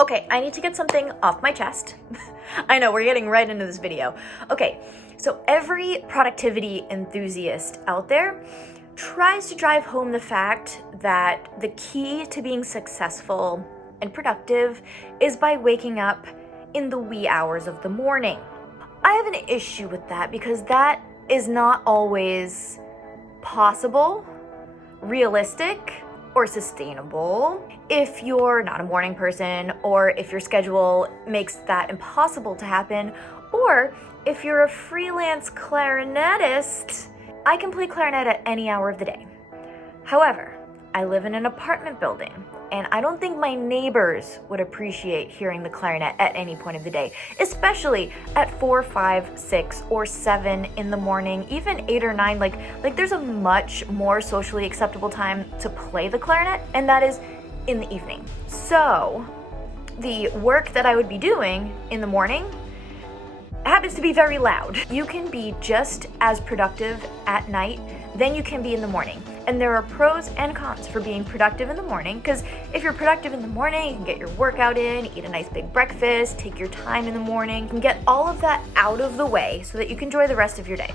Okay, I need to get something off my chest. I know, we're getting right into this video. Okay, so every productivity enthusiast out there tries to drive home the fact that the key to being successful and productive is by waking up in the wee hours of the morning. I have an issue with that because that is not always possible, realistic, or sustainable if you're not a morning person, or if your schedule makes that impossible to happen, or if you're a freelance clarinetist. I can play clarinet at any hour of the day. However, I live in an apartment building, and I don't think my neighbors would appreciate hearing the clarinet at any point of the day, especially at 4, 5, 6, or 7 in the morning, even 8 or 9. Like there's a much more socially acceptable time to play the clarinet, and that is in the evening. So the work that I would be doing in the morning happens to be very loud. You can be just as productive at night than you can be in the morning. And there are pros and cons for being productive in the morning, because if you're productive in the morning, you can get your workout in, eat a nice big breakfast, take your time in the morning, you can get all of that out of the way so that you can enjoy the rest of your day.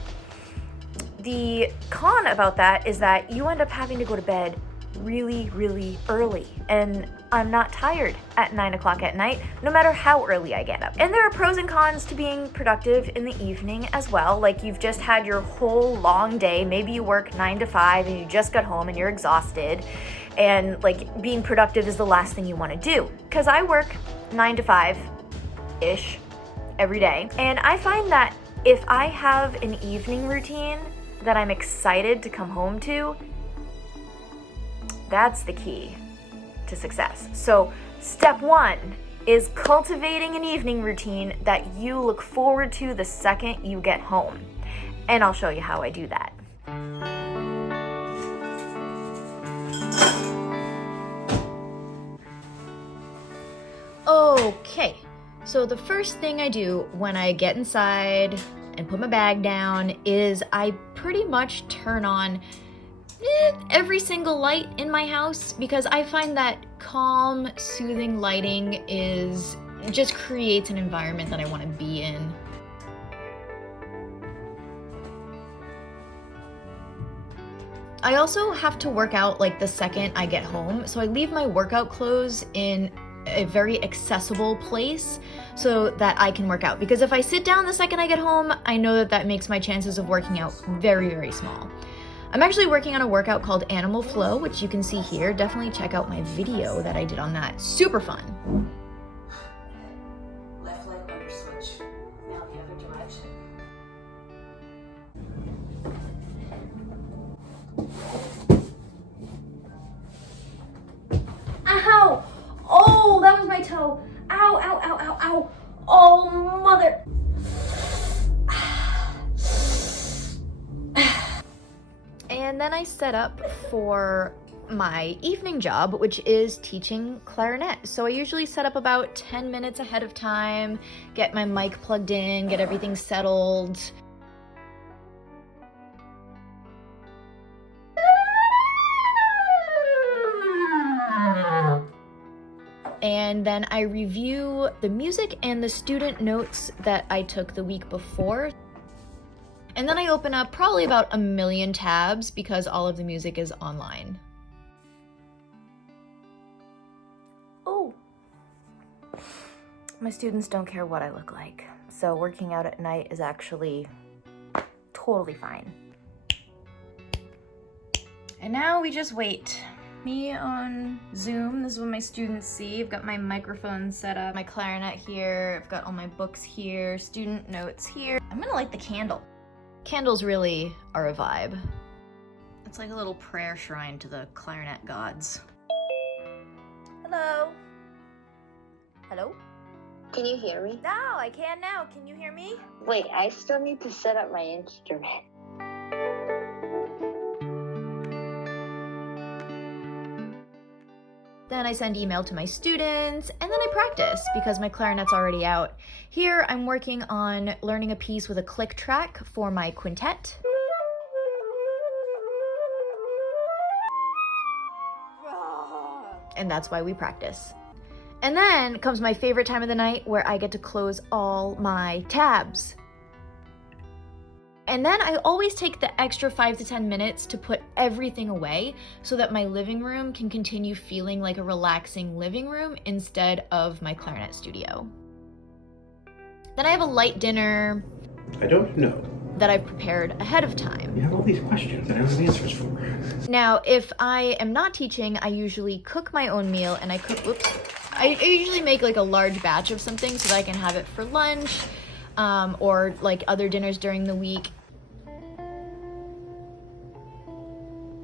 The con about that is that you end up having to go to bed really, really early, and I'm not tired at 9 o'clock at night, no matter how early I get up. And there are pros and cons to being productive in the evening as well. Like, you've just had your whole long day, maybe you work 9 to 5 and you just got home and you're exhausted, and like being productive is the last thing you want to do. Because I work 9 to 5-ish every day, and I find that if I have an evening routine that I'm excited to come home to, that's the key to success. So step 1 is cultivating an evening routine that you look forward to the second you get home. And I'll show you how I do that. Okay, so the first thing I do when I get inside and put my bag down is I pretty much turn on every single light in my house, because I find that calm, soothing lighting just creates an environment that I want to be in. I also have to work out like the second I get home, so I leave my workout clothes in a very accessible place so that I can work out, because if I sit down the second I get home, I know that makes my chances of working out very, very small. I'm actually working on a workout called Animal Flow, which you can see here. Definitely check out my video that I did on that. Super fun. Left leg under switch. Now the other direction. Ow! Oh, that was my toe. Ow, ow, ow, ow, ow. Oh, mother. And then I set up for my evening job, which is teaching clarinet. So I usually set up about 10 minutes ahead of time, get my mic plugged in, get everything settled. And then I review the music and the student notes that I took the week before. And then I open up probably about 1 million tabs because all of the music is online. Oh, my students don't care what I look like, so working out at night is actually totally fine. And now we just wait. Me on Zoom, this is what my students see. I've got my microphone set up, my clarinet here, I've got all my books here, student notes here. I'm gonna light the candle. Candles really are a vibe. It's like a little prayer shrine to the clarinet gods. Hello? Hello? Can you hear me? No, I can now. Can you hear me? Wait, I still need to set up my instrument. Then I send email to my students, and then I practice because my clarinet's already out. Here I'm working on learning a piece with a click track for my quintet. And that's why we practice. And then comes my favorite time of the night where I get to close all my tabs. And then I always take the extra 5 to 10 minutes to put everything away so that my living room can continue feeling like a relaxing living room instead of my clarinet studio. Then I have a light dinner. I don't know. That I've prepared ahead of time. You have all these questions that I don't have answers for. Now, if I am not teaching, I usually cook my own meal and I usually make like a large batch of something so that I can have it for lunch or like other dinners during the week.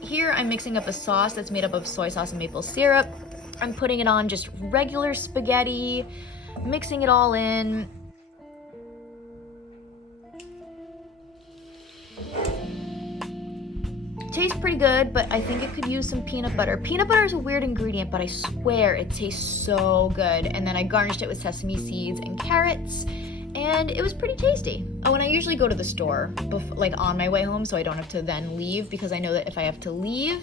Here I'm mixing up a sauce that's made up of soy sauce and maple syrup. I'm putting it on just regular spaghetti, mixing it all in. Tastes pretty good, but I think it could use some peanut butter. Peanut butter is a weird ingredient, but I swear it tastes so good. And then I garnished it with sesame seeds and carrots, and it was pretty tasty. Oh, and I usually go to the store, like on my way home, so I don't have to then leave, because I know that if I have to leave,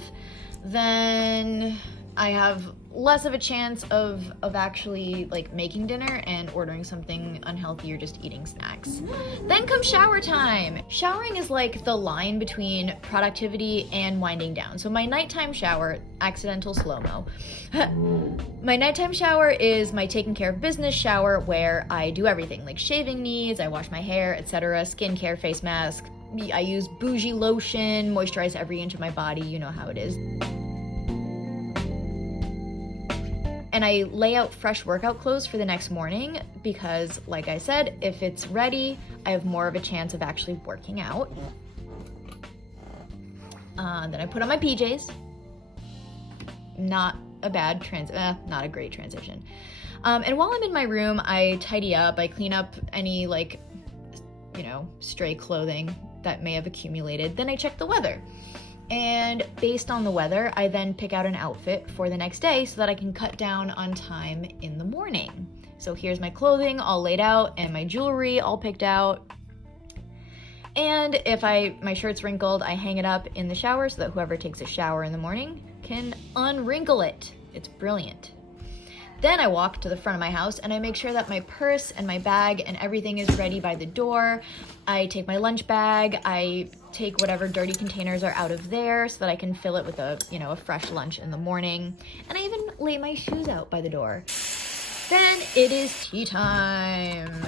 then I have less of a chance of actually like making dinner and ordering something unhealthy or just eating snacks. Then comes shower time. Showering is like the line between productivity and winding down. So my nighttime shower, accidental slow-mo. My nighttime shower is my taking care of business shower where I do everything like shaving needs, I wash my hair, etc., skincare, face mask. I use bougie lotion, moisturize every inch of my body, you know how it is. And I lay out fresh workout clothes for the next morning because, like I said, if it's ready, I have more of a chance of actually working out. Then I put on my PJs. Not a great transition. And while I'm in my room, I tidy up, I clean up any stray clothing that may have accumulated. Then I check the weather. And based on the weather, I then pick out an outfit for the next day so that I can cut down on time in the morning. So here's my clothing all laid out and my jewelry all picked out. And if my shirt's wrinkled, I hang it up in the shower so that whoever takes a shower in the morning can unwrinkle it. It's brilliant. Then I walk to the front of my house and I make sure that my purse and my bag and everything is ready by the door. I take my lunch bag, I take whatever dirty containers are out of there so that I can fill it with a fresh lunch in the morning. And I even lay my shoes out by the door. Then it is tea time.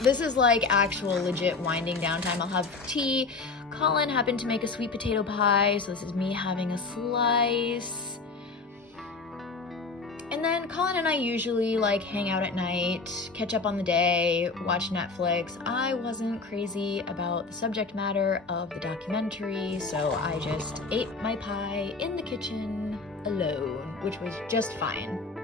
This is like actual legit winding down time. I'll have tea. Colin happened to make a sweet potato pie, so this is me having a slice. And then Colin and I usually hang out at night, catch up on the day, watch Netflix. I wasn't crazy about the subject matter of the documentary, so I just ate my pie in the kitchen alone, which was just fine.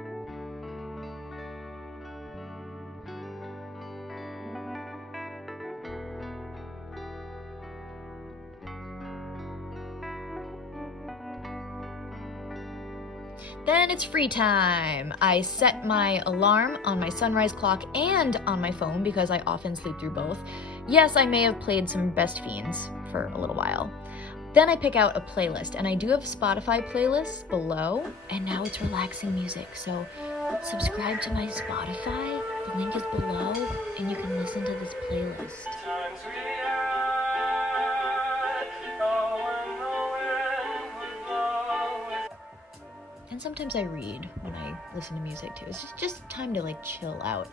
Then it's free time. I set my alarm on my sunrise clock and on my phone because I often sleep through both. Yes, I may have played some Best Fiends for a little while. Then I pick out a playlist, and I do have Spotify playlists below, and now it's relaxing music. So subscribe to my Spotify, the link is below, and you can listen to this playlist. And sometimes I read when I listen to music too. It's just time to chill out.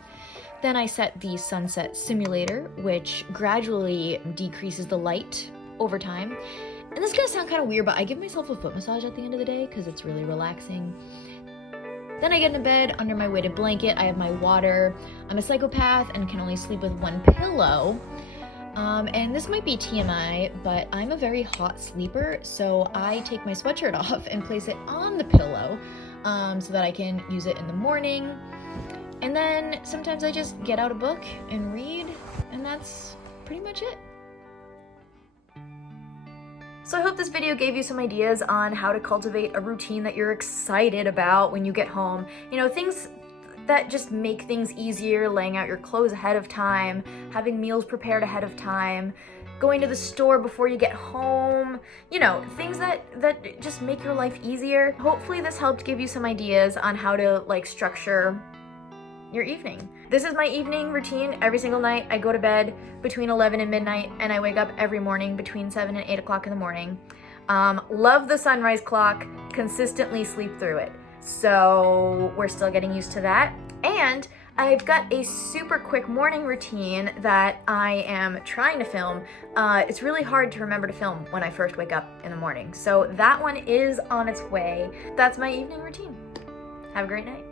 Then I set the sunset simulator, which gradually decreases the light over time. And this is gonna sound kind of weird, but I give myself a foot massage at the end of the day because it's really relaxing. Then I get into bed under my weighted blanket. I have my water. I'm a psychopath and can only sleep with one pillow. And this might be TMI, but I'm a very hot sleeper, so I take my sweatshirt off and place it on the pillow so that I can use it in the morning. And then sometimes I just get out a book and read, and that's pretty much it. So I hope this video gave you some ideas on how to cultivate a routine that you're excited about when you get home. Things that just make things easier, laying out your clothes ahead of time, having meals prepared ahead of time, going to the store before you get home, you know, things that just make your life easier. Hopefully this helped give you some ideas on how to like structure your evening. This is my evening routine every single night. I go to bed between 11 and midnight, and I wake up every morning between 7 and 8 o'clock in the morning. Love the sunrise clock, consistently sleep through it. So we're still getting used to that. And I've got a super quick morning routine that I am trying to film. It's really hard to remember to film when I first wake up in the morning. So that one is on its way. That's my evening routine. Have a great night.